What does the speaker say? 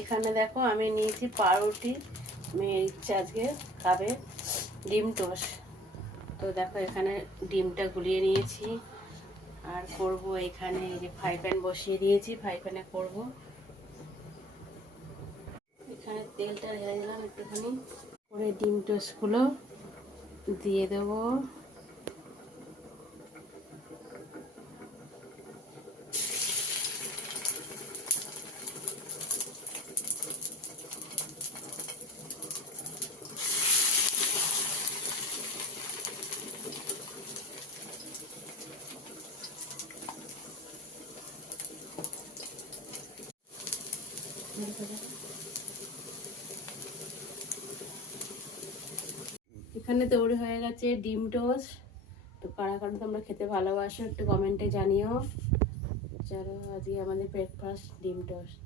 এখানে দেখো আমি নিয়েছি পাউরুটি, মেয়ের ইচ্ছা আজকে খাবে ডিম টোস্ট। তো দেখো এখানে ডিমটা গুলিয়ে নিয়েছি আর করব এখানে এই যে ফ্রাই প্যান বসিয়ে দিয়েছি, ফ্রাই প্যানে করব। এখানে তেলটা ঢেলে দিলাম একটুখানি, করে ডিম টোস্টগুলো দিয়ে দেবো। এখানে তৈরি হয়ে গেছে ডিম টোস্ট। তো কারা কারা তোমরা খেতে ভালোবাসো একটু কমেন্টে জানিও। চলো আজকে আমাদের ব্রেকফাস্ট ডিম টোস্ট।